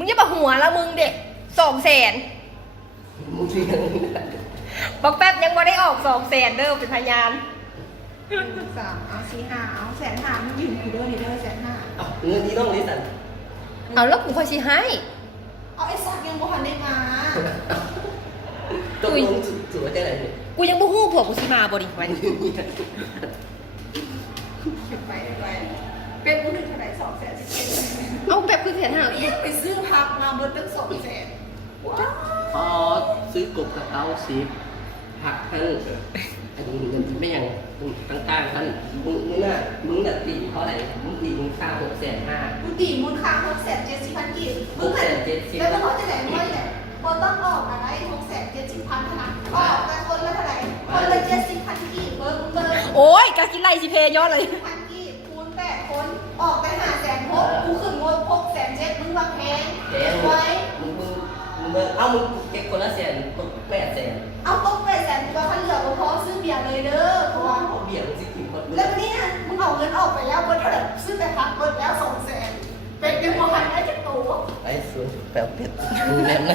มึงอย่ามาหัวแล้วมึงเด็ก200,000มึงเสียง บอกแป๊บยังไม่ได้ออก200,000เด้อเป็นพยาน 3เอา4-5เอา150,000มันยืนอยู่เด้อนี่เด้อ150,000 เอาเงินที่ต้องนี่สัน เอาแล้วกูคอยสิให้ เอาไอ้สักยังบ่ทันได้มา ตกลงถือว่าจะไหนเนี่ย กูยังบ่ฮู้ผัวกูสิมาบ่ดิวัน เก็บไปเป็นผู้หนึ่งเท่าไหร่200,000 เอาแบบคือ150,000 เนี่ยไปซื้อผักมาเบิดตั้ง200,000ว้าว อ๋อซื้อกบกับเต้าซีฟหักท่านอันนี้เงินไม่ยังต่างๆท่านมึงน่ะตีเพราะอะไรมึงตีมึงค่า650,000 มึงตีมูลค่า670,000กีบมึงแล้วมึงเขาจะไหนมึงเนี่ยบนต้องออกอะไร670,000ขนาดออกแต่คนละเท่าไหร่คนละ70,000กีบเบิร์มึงเบิร์ โอ้ยกากินไรสิเพยอดเลย พันกีบคูณ8คนออกไป500,000กูขึ้นงด600,000มึงว่าแพง แดง ไว้ มึงเอามึงเก็บคนละ100,000ตก800,000 เอาต้ม800,000ตัวถ้าเหลือก็พอซื้อเบียร์เลยเด้อเพราะว่า เอาเบี้ยมึงสิถึงคน แล้วนี่นะมึงเอาเงินออกไปแล้วเบิร์เท่าไหร่ซื้อแต่พักเบิร์แล้ว200,000เป็นยังบ่หันได้จากตัว ไปสวนแปลวเป็ดมึงแนมไหน